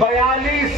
42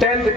10th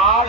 8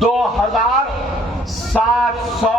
2700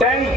10th,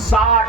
60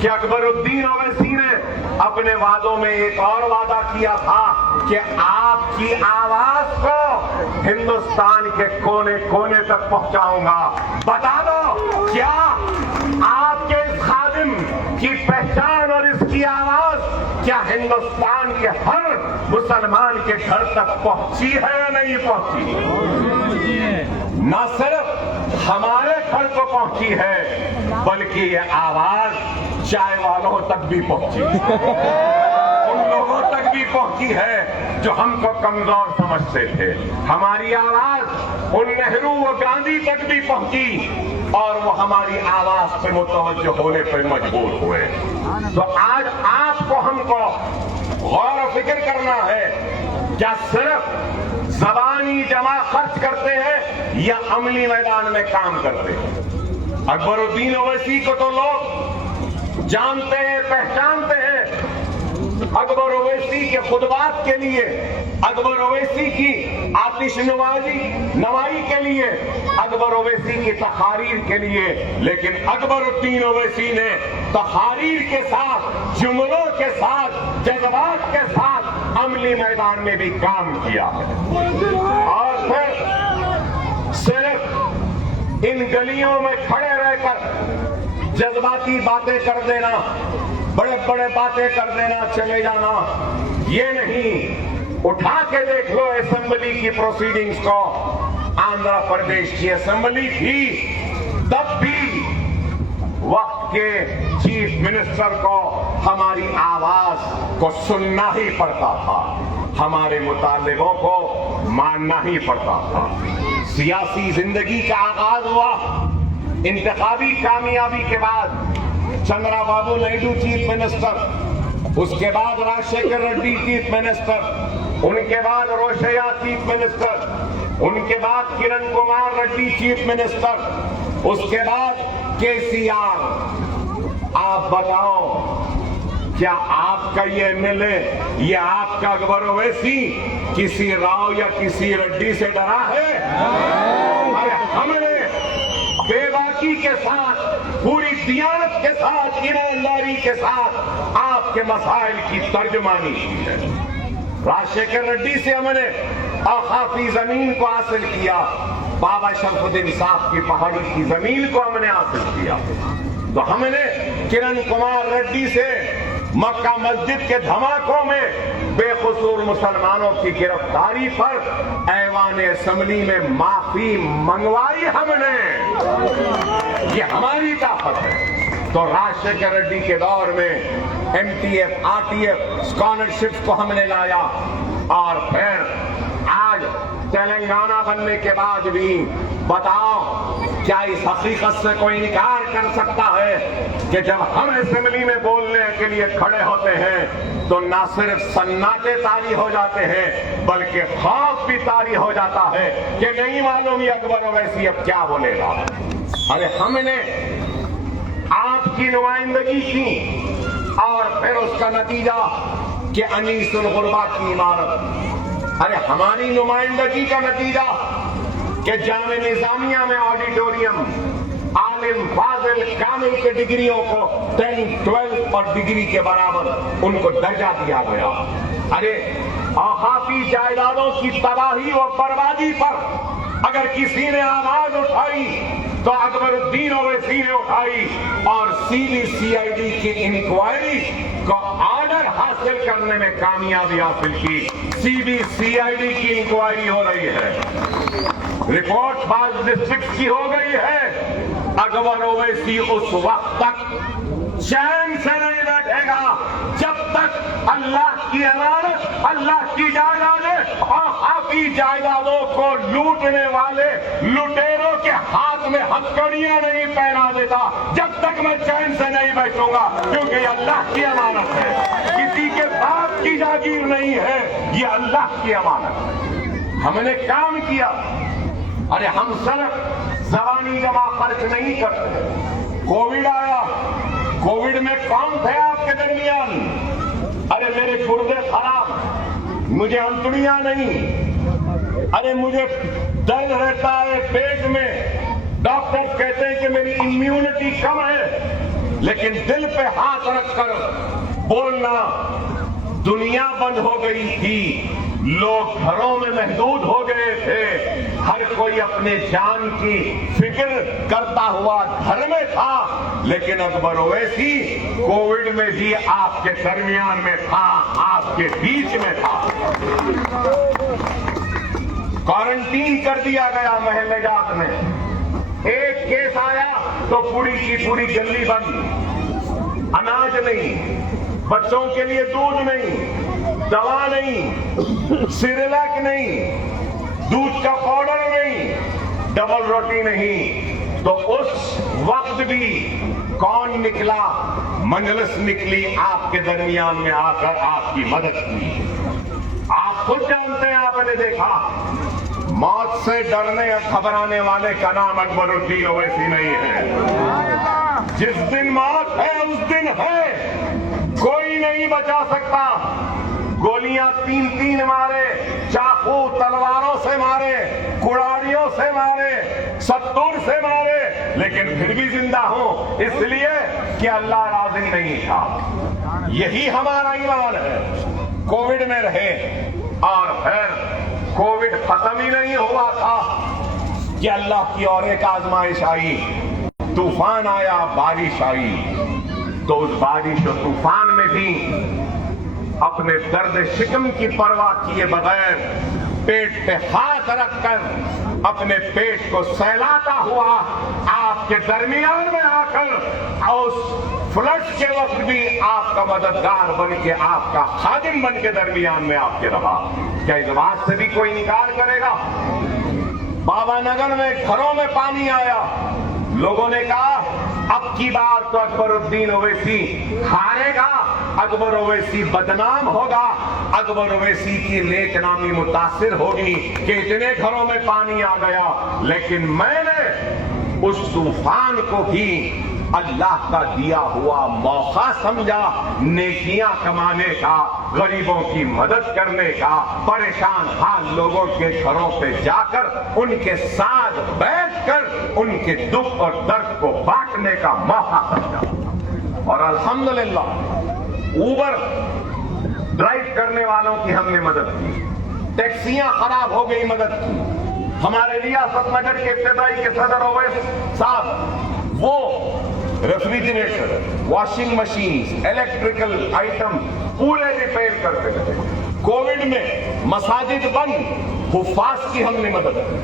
کہ اکبر الدین اویسی نے اپنے وعدوں میں ایک اور وعدہ کیا تھا کہ آپ کی آواز کو ہندوستان کے کونے کونے تک پہنچاؤں گا. بتا دو کیا آپ کے اس خادم کی پہچان اور اس کی آواز کیا ہندوستان کے ہر مسلمان کے گھر تک پہنچی ہے یا نہیں پہنچی؟ نہ صرف ہمارے گھر کو پہنچی ہے بلکہ یہ آواز چائے والوں تک بھی پہنچی ہے, ان لوگوں تک بھی پہنچی ہے جو ہم کو کمزور سمجھتے تھے. ہماری آواز ان نہرو و گاندھی تک بھی پہنچی اور وہ ہماری آواز پہ متوجہ ہونے پر مجبور ہوئے. تو آج آپ کو ہم کو غور و فکر کرنا ہے, کیا صرف زبانی جمع خرچ کرتے ہیں یا عملی میدان میں کام کرتے ہیں؟ اکبر الدین اویسی کو تو لوگ جانتے ہیں, پہچانتے ہیں. اکبر اویسی کے خطبات کے لیے, اکبر اویسی کی آتش نوائی کے لیے, اکبر اویسی کی تقاریر کے لیے, لیکن اکبر الدین اویسی نے تقاریر کے ساتھ, جملوں کے ساتھ, جذبات کے ساتھ عملی میدان میں بھی کام کیا ہے. اور پھر صرف ان گلیوں میں کھڑے رہ کر جذباتی باتیں کر دینا, بڑے بڑے باتیں کر دینا, چلے جانا, یہ نہیں. اٹھا کے دیکھ لو اسمبلی کی پروسیڈنگز کو. آندھرا پردیش کی اسمبلی تھی, تب بھی وقت کے چیف منسٹر کو ہماری آواز کو سننا ہی پڑتا تھا, ہمارے مطالبوں کو ماننا ہی پڑتا تھا. سیاسی زندگی کا آغاز ہوا انتخابی کامیابی کے بعد. چندرا بابو نائیڈو چیف منسٹر, اس کے بعد راجشیکھر ریڈی چیف منسٹر, ان کے بعد روشیا چیف منسٹر, ان کے بعد کرن کمار ریڈی چیف منسٹر, اس کے بعد کے سی آر. آپ بتاؤ کیا آپ کا یہ ایم ایل اے, یہ آپ کا اکبر اویسی کسی راؤ یا کسی ریڈی سے ڈرا ہے؟ ہم نے بے باکی کے ساتھ, پوری دیانت کے ساتھ, ایمانداری کے ساتھ آپ کے مسائل کی ترجمانی کی ہے. راجشیکھر ریڈی سے ہم نے آخافی زمین کو حاصل کیا, بابا شرف الدین صاحب کی پہاڑی کی زمین کو ہم نے حاصل کیا. تو ہم نے کرن کمار ریڈی سے مکہ مسجد کے دھماکوں میں بے قصور مسلمانوں کی گرفتاری پر ایوان اسمبلی میں معافی منگوائی ہم نے. یہ ہماری طاقت ہے. تو راجشیکھر ریڈی کے دور میں M T F, R T F scholarship کو ہم نے لایا, اور پھر آج تلنگانہ بننے کے بعد بھی بتاؤ کیا اس حقیقت سے کوئی انکار کر سکتا ہے کہ جب ہم اسمبلی میں بولنے کے لیے کھڑے ہوتے ہیں تو نہ صرف سناٹے طاری ہو جاتے ہیں بلکہ خوف بھی طاری ہو جاتا ہے کہ نہیں معلوم یہ اکبر اویسی اب کیا بولے گا. ارے ہم نے آپ کی نمائندگی کی اور پھر اس کا نتیجہ کہ انیس الغربا کی عمارت. ارے ہماری نمائندگی کا نتیجہ کہ جامعہ نظامیہ میں آڈیٹوریم عالم فاضل کامل کے ڈگریوں کو 10, 12 اور ڈگری کے برابر ان کو درجہ دیا گیا. ارے آخافی جائیدادوں کی تباہی و بربادی پر اگر کسی نے آواز اٹھائی تو اکبر الدین اویسی نے اٹھائی, اور C B C I D کی انکوائری کو آرڈر حاصل کرنے میں کامیابی حاصل کی. C B C I D کی انکوائری ہو رہی ہے, رپورٹ بعض ڈسٹرکٹ کی ہو گئی ہے. اکبر اویسی اس وقت تک چین سے نہیں بیٹھے گا جب تک اللہ کی امانت, اللہ کی جائیدادیں اور آخافی جائیدادوں کو لوٹنے والے لٹیروں کے ہاتھ میں ہتھکڑیاں نہیں پہنا دیتا, جب تک میں چین سے نہیں بیٹھوں گا, کیونکہ یہ اللہ کی امانت ہے, کسی کے باپ کی جاگیر نہیں ہے, یہ اللہ کی امانت. ہم نے کام کیا. ارے ہم صرف زبانی جمع خرچ نہیں کرتے. کووڈ آیا, کووڈ میں کون تھے آپ کے درمیان؟ ارے میرے گردے خراب, مجھے انتڑیاں نہیں, ارے مجھے درد رہتا ہے پیٹ میں, ڈاکٹر کہتے ہیں کہ میری امیونٹی کم ہے. لیکن دل پہ ہاتھ رکھ کر بولنا. دنیا بند ہو گئی تھی, لوگ گھروں میں محدود ہو گئے تھے, ہر کوئی اپنے جان کی فکر کرتا ہوا گھر میں تھا, لیکن اکبر اویسی کووڈ میں بھی آپ کے درمیان میں تھا, آپ کے بیچ میں تھا. کوارنٹین کر دیا گیا محلے جات میں, ایک کیس آیا تو پوری کی پوری گلی بند, اناج نہیں, بچوں کے لیے دودھ نہیں, دوا نہیں, سیریلیک نہیں, دودھ کا پاؤڈر نہیں, ڈبل روٹی نہیں. تو اس وقت بھی کون نکلا؟ مجلس نکلی آپ کے درمیان میں آ کر آپ کی مدد کی. آپ خود جانتے ہیں, آپ نے دیکھا, موت سے ڈرنے اور گھبرانے والے کا نام اکبر الدین اویسی نہیں ہے. جس دن موت ہے اس دن ہے, کوئی نہیں بچا سکتا. گولیاں 3 مارے, چاقو تلواروں سے مارے, کڑاڑیوں سے مارے, ستور سے مارے, لیکن پھر بھی زندہ ہوں, اس لیے کہ اللہ راضی نہیں تھا. یہی ہمارا ایمان ہے. کووڈ میں رہے اور پھر کووڈ ختم ہی نہیں ہوا تھا کہ اللہ کی اور ایک آزمائش آئی, طوفان آیا, بارش آئی. تو اس بارش اور طوفان میں بھی اپنے درد شکم کی پرواہ کیے بغیر پیٹ پہ ہاتھ رکھ کر اپنے پیٹ کو سہلاتا ہوا آپ کے درمیان میں آ کر, اس فلش کے وقت بھی آپ کا مددگار بن کے, آپ کا خادم بن کے درمیان میں آپ کے رہا. کیا اس بات سے بھی کوئی انکار کرے گا؟ بابا نگر میں گھروں میں پانی آیا, لوگوں نے کہا اب کی بار تو اکبر الدین اویسی ہارے گا, اکبر اویسی بدنام ہوگا, اکبر اویسی کی نیک نامی متاثر ہوگی کہ اتنے گھروں میں پانی آ گیا. لیکن میں نے اس طوفان کو بھی اللہ کا دیا ہوا موقع سمجھا, نیکیاں کمانے کا, غریبوں کی مدد کرنے کا, پریشان حال لوگوں کے گھروں پہ جا کر ان کے ساتھ بیٹھ کر ان کے دکھ اور درد کو بانٹنے کا موقع سمجھا. اور الحمدللہ اوبر ڈرائیو کرنے والوں کی ہم نے مدد کی, ٹیکسیاں خراب ہو گئی, مدد کی. ہمارے ریاست نگر کے ابتدائی کے صدر اویس صاحب وہ refrigerator, washing machine, electrical item پورے ریپیئر کرتے تھے. کووڈ میں مساجد بند, حفاظ کی ہم نے مدد کی.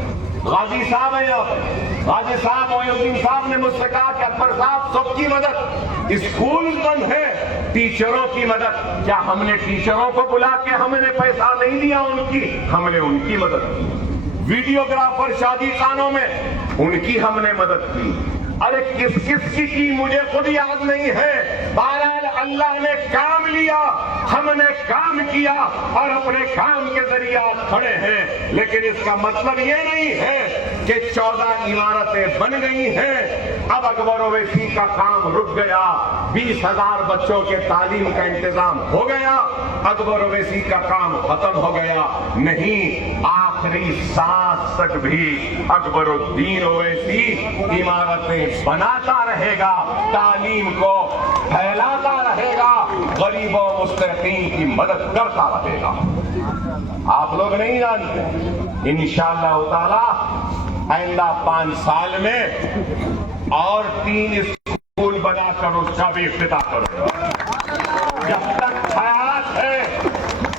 غازی صاحب ہیں یہاں پہ, غازی صاحب محی الدین صاحب نے مجھ سے کہا کہ اکبر صاحب سب کی مدد, اسکول بند ہے, ٹیچروں کی مدد. کیا ہم نے ٹیچروں کو بلا کے ہم نے پیسہ نہیں دیا ان کی؟ ہم نے ان کی مدد کی. ویڈیوگرافر شادی خانوں میں, ان کی ہم نے مدد کی. ارے کس کس کی مجھے خود یاد نہیں ہے. بہرحال اللہ نے کام لیا, ہم نے کام کیا اور اپنے کام کے ذریعے آپ کھڑے ہیں. لیکن اس کا مطلب یہ نہیں ہے کہ 14 عمارتیں بن گئی ہیں, اب اکبر اویسی کا کام رک گیا, 20,000 بچوں کے تعلیم کا انتظام ہو گیا, اکبر اویسی کا کام ختم ہو گیا. نہیں, آخری سانس تک بھی اکبر الدین اویسی عمارتیں بناتا رہے گا, تعلیم کو پھیلاتا رہے گا, غریبوں مستحقین کی مدد کرتا رہے گا. آپ لوگ نہیں جانتے, انشاءاللہ تعالی آئندہ 5 سال میں اور 3 اسکول بنا کر اس کا بھی افتتاح کروں گا. جب تک حیات ہے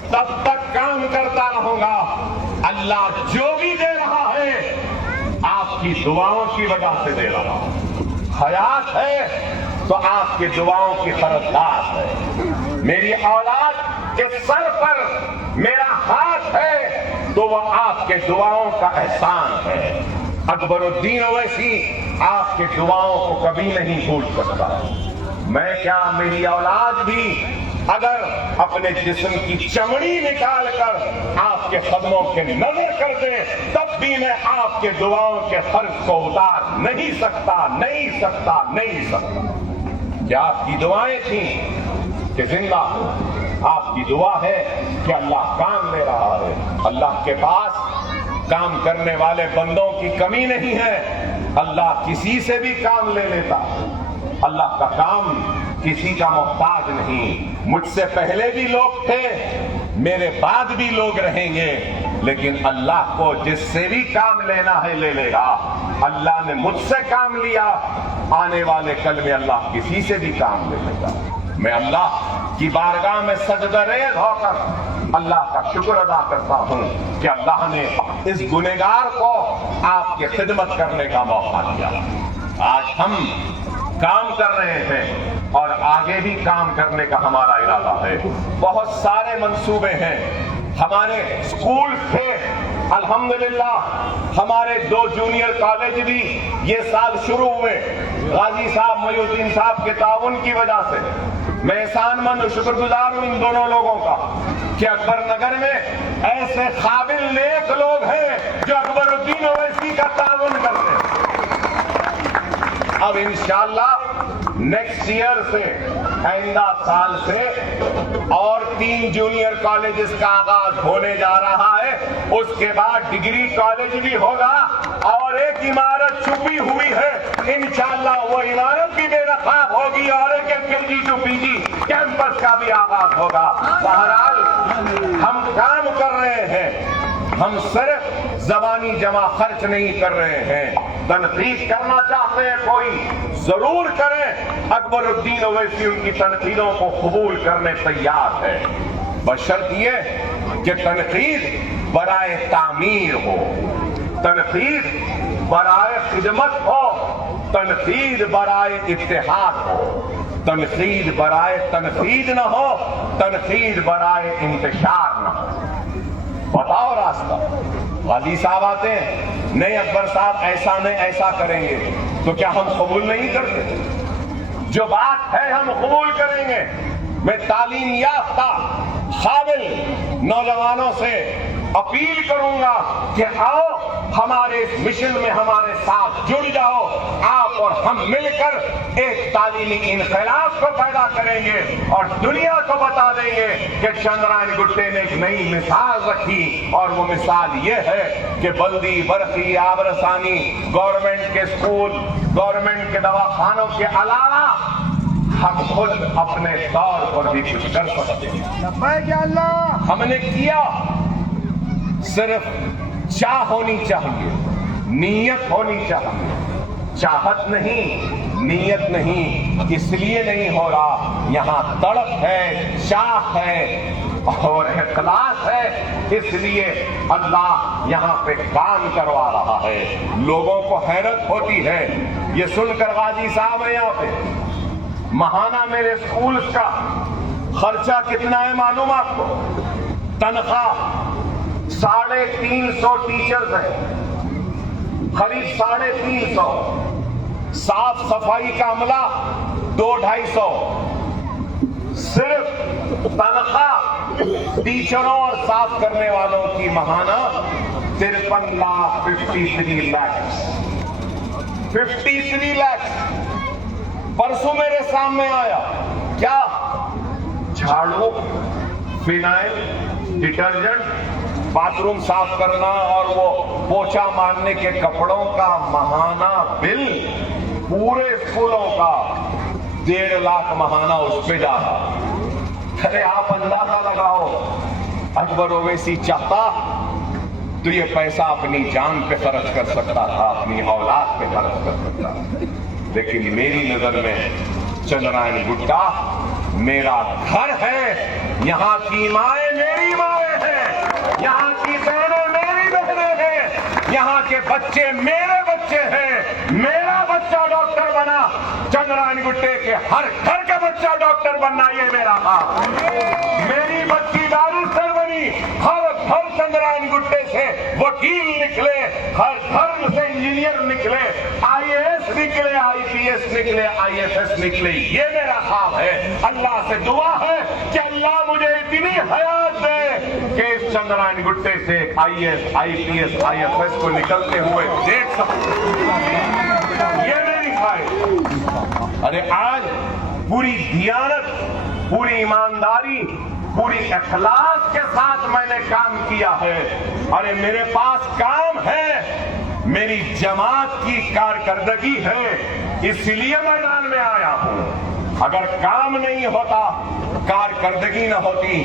تب تک کام کرتا رہوں گا. اللہ جو بھی دے رہا ہے آپ کی دعاؤں کی وجہ سے دے رہا ہے. حیات ہے تو آپ کی دعاؤں کی قدرداد ہے. میری اولاد کے سر پر میرا ہاتھ ہے تو وہ آپ کے دعاؤں کا احسان ہے. اکبر الدین اویسی آپ کے دعاؤں کو کبھی نہیں بھول سکتا. میں کیا, میری اولاد بھی اگر اپنے جسم کی چمڑی نکال کر آپ کے قدموں کے نظر کر دیں تب بھی میں آپ کے دعاؤں کے فرض کو اتار نہیں سکتا. کیا آپ کی دعائیں تھیں کہ زندہ ہو, آپ کی دعا ہے کہ اللہ کام لے رہا ہے. اللہ کے پاس کام کرنے والے بندوں کی کمی نہیں ہے, اللہ کسی سے بھی کام لے لیتا. اللہ کا کام کسی کا محتاج نہیں. مجھ سے پہلے بھی لوگ تھے, میرے بعد بھی لوگ رہیں گے, لیکن اللہ کو جس سے بھی کام لینا ہے لے لے گا. اللہ نے مجھ سے کام لیا, آنے والے کل میں اللہ کسی سے بھی کام لے لے گا. میں اللہ کی بارگاہ میں سجدہ ریز ہو کر اللہ کا شکر ادا کرتا ہوں کہ اللہ نے اس گنہگار کو آپ کی خدمت کرنے کا موقع دیا. آج ہم کام کر رہے ہیں اور آگے بھی کام کرنے کا ہمارا ارادہ ہے. بہت سارے منصوبے ہیں. ہمارے اسکول تھے, الحمدللہ ہمارے 2 جونیئر کالج بھی یہ سال شروع ہوئے غازی صاحب محی الدین صاحب کے تعاون کی وجہ سے. میں احسان مند و شکر گزار ہوں ان دونوں لوگوں کا کہ اکبر نگر میں ایسے قابل نیک لوگ ہیں جو اکبر الدین اویسی کا تعاون کرتے ہیں. اب انشاءاللہ نیکسٹ ایئر سے, آئندہ سال سے اور 3 جونیئر کالجز کا آغاز ہونے جا رہا ہے. اس کے بعد ڈگری کالج بھی ہوگا اور ایک عمارت چھپی ہوئی ہے, انشاءاللہ وہ عمارت بھی بے نقاب ہوگی اور ایک LG to PG کیمپس کا بھی آغاز ہوگا. بہرحال ہم کام کر رہے ہیں, ہم صرف زبانی جمع خرچ نہیں کر رہے ہیں. تنقید کرنا چاہتے ہیں کوئی ضرور کریں, اکبر الدین اویسی ان کی تنقیدوں کو قبول کرنے تیار ہے, بشرط یہ کہ تنقید برائے تعمیر ہو, تنقید برائے خدمت ہو, تنقید برائے اتحاد ہو, تنقید برائے تنقید نہ ہو, تنقید برائے انتشار نہ ہو. بتاؤ راستہ. غازی صاحب آتے ہیں, نہیں اکبر صاحب ایسا نہیں ایسا کریں گے, تو کیا ہم قبول نہیں کرتے؟ جو بات ہے ہم قبول کریں گے. میں تعلیم یافتہ قابل نوجوانوں سے اپیل کروں گا کہ آؤ ہمارے اس مشن میں ہمارے ساتھ جڑ جاؤ. آپ اور ہم مل کر ایک تعلیمی انقلاب کو پیدا کریں گے اور دنیا کو بتا دیں گے کہ چندرائن گٹے نے ایک نئی مثال رکھی, اور وہ مثال یہ ہے کہ بلدی, برقی, آبرسانی, گورنمنٹ کے اسکول, گورنمنٹ کے دواخانوں کے علاوہ ہم خود اپنے طور پر بھی کچھ کر سکتے ہیں. ہم نے کیا, صرف چاہ ہونی چاہیے, نیت ہونی چاہیے. چاہت نہیں, نیت نہیں. اس لیے نہیں ہو رہا, یہاں تڑپ ہے, چاہ ہے اور اخلاص ہے, اس لیے اللہ یہاں پہ کام کروا رہا ہے. لوگوں کو حیرت ہوتی ہے یہ سن کر غازی صاحب ہے یہاں پہ, ماہانہ میرے اسکول کا خرچہ کتنا ہے معلوم آپ کو؟ تنخواہ 350 ٹیچرز ہیں, قریب 350, صاف صفائی کا عملہ 200-250. صرف تنخواہ ٹیچروں اور صاف کرنے والوں کی ماہانہ 53 لاکھ. پرسوں میرے سامنے آیا, کیا جھاڑو, فینائل, ڈٹرجنٹ, باتھ روم صاف کرنا اور وہ پوچھا مارنے کے کپڑوں کا ماہانہ بل پورے اسکولوں کا 1.5 لاکھ ماہانہ اس پہ جا رہا. ارے آپ اندازہ لگاؤ, اکبر اویسی چاہتا تو یہ پیسہ اپنی جان پہ خرچ کر سکتا تھا, اپنی اولاد پہ خرچ کر سکتا تھا, لیکن میری نظر میں چندرائن گٹا میرا گھر ہے. یہاں کی مائیں میری مائیں ہیں, یہاں کی بہنیں میری بہنیں ہیں, یہاں کے بچے میرے بچے ہیں. میرا بچہ ڈاکٹر بنا, چندرائن گٹے کے ہر گھر کا بچہ ڈاکٹر بننا یہ میرا کام. میری بچی بیرسٹر بنی, ہر گھر چندرائن گٹے سے وکیل نکلے, ہر گھر سے انجینئر نکلے, IAS نکلے, IPS نکلے, IFS نکلے. یہ میرا خواب ہے. اللہ سے دعا ہے کہ اللہ مجھے اتنی حیات دے کہ اس چندرائن گٹے سے IAS, IPS, IFS کو نکلتے ہوئے دیکھ سکوں. یہ میری خواہش. ارے آج پوری دیانت, پوری ایمانداری, پوری اخلاص کے ساتھ میں نے کام کیا ہے. ارے میرے پاس کام ہے, میری جماعت کی کارکردگی ہے, اس لیے میدان میدان میں آیا ہوں. اگر کام نہیں ہوتا, کارکردگی نہ ہوتی,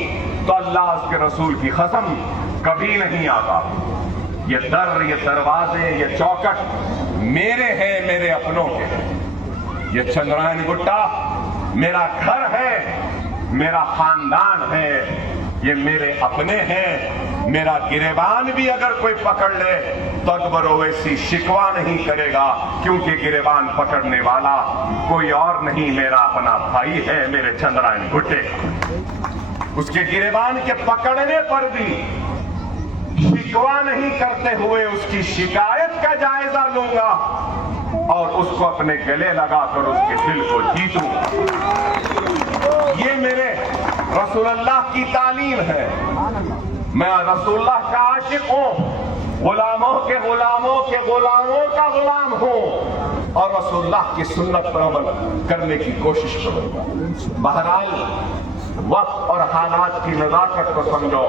تو اللہ اس کے رسول کی قسم کبھی نہیں آتا. یہ در, یہ دروازے, یہ چوکٹ میرے ہیں, میرے اپنوں کے ہیں. یہ چندرائن گٹا میرا گھر ہے, میرا خاندان ہے, یہ میرے اپنے ہیں. میرا گریبان بھی اگر کوئی پکڑ لے تو اکبر اویسی شکوا نہیں کرے گا, کیونکہ گریبان پکڑنے والا کوئی اور نہیں, میرا اپنا بھائی ہے, میرے چندرائن گٹے. اس کے گریبان کے پکڑنے پر بھی شکوا نہیں کرتے ہوئے اس کی شکایت کا جائزہ لوں گا اور اس کو اپنے گلے لگا کر اس کے دل کو جیتوں گا. یہ میرے رسول اللہ کی تعلیم ہے. میں رسول اللہ کا عاشق ہوں, غلاموں کے غلاموں کے غلاموں کا غلام ہوں, اور رسول اللہ کی سنت پر عمل کرنے کی کوشش کروں گا. بہرحال وقت اور حالات کی نزاکت کو سمجھو.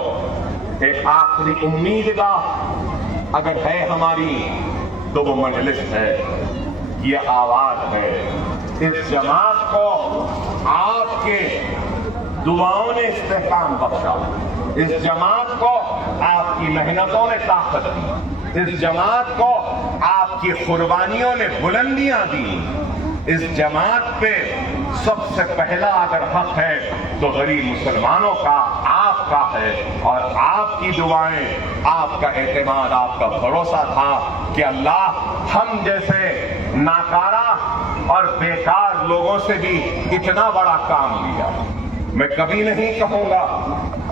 ایک آخری امیدگاہ اگر ہے ہماری تو وہ مجلس ہے, یہ آواز ہے. اس جماعت کو آپ کے دعاؤں نے استحکام بخشا, اس جماعت کو آپ کی محنتوں نے طاقت دی, اس جماعت کو آپ کی قربانیوں نے بلندیاں دی. اس جماعت پہ سب سے پہلا اگر حق ہے تو غریب مسلمانوں کا, آپ کا ہے, اور آپ کی دعائیں, آپ کا اعتماد, آپ کا بھروسہ تھا کہ اللہ ہم جیسے ناکارہ اور بیکار لوگوں سے بھی اتنا بڑا کام لیا. میں کبھی نہیں کہوں گا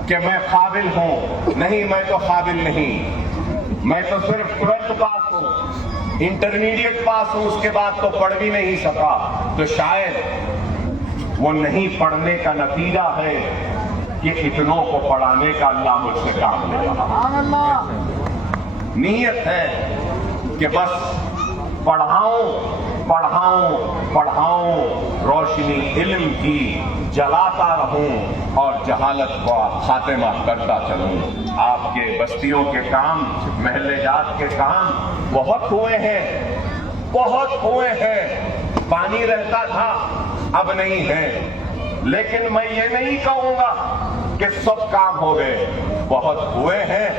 کہ میں قابل ہوں, نہیں, میں تو قابل نہیں. میں تو صرف 12th پاس ہوں, انٹرمیڈیٹ پاس ہوں, اس کے بعد تو پڑھ بھی نہیں سکا. تو شاید وہ نہیں پڑھنے کا نتیجہ ہے کہ اتنوں کو پڑھانے کا اللہ مجھ سے کام لے رہا. نیت ہے کہ بس پڑھاؤں پڑھاؤں پڑھاؤں, روشنی علم کی جلاتا رہوں اور جہالت کو خاتمہ کرتا چلوں. آپ کے بستیوں کے کام, محلے جات کے کام بہت ہوئے ہیں, بہت ہوئے ہیں. پانی رہتا تھا, اب نہیں ہے, لیکن میں یہ نہیں کہوں گا کہ سب کام ہو گئے. بہت ہوئے ہیں,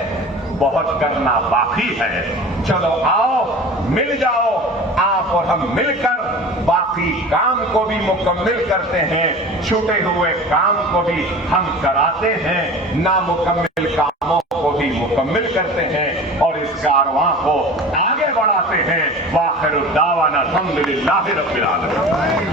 بہت کرنا باقی ہے. چلو آؤ, مل جاؤ, آپ اور ہم مل کر باقی کام کو بھی مکمل کرتے ہیں, چھوٹے ہوئے کام کو بھی ہم کراتے ہیں, نامکمل کاموں کو بھی مکمل کرتے ہیں, اور اس کارواں کو آگے بڑھاتے ہیں. وآخر الدعوانا الحمدللہ رب العالمین.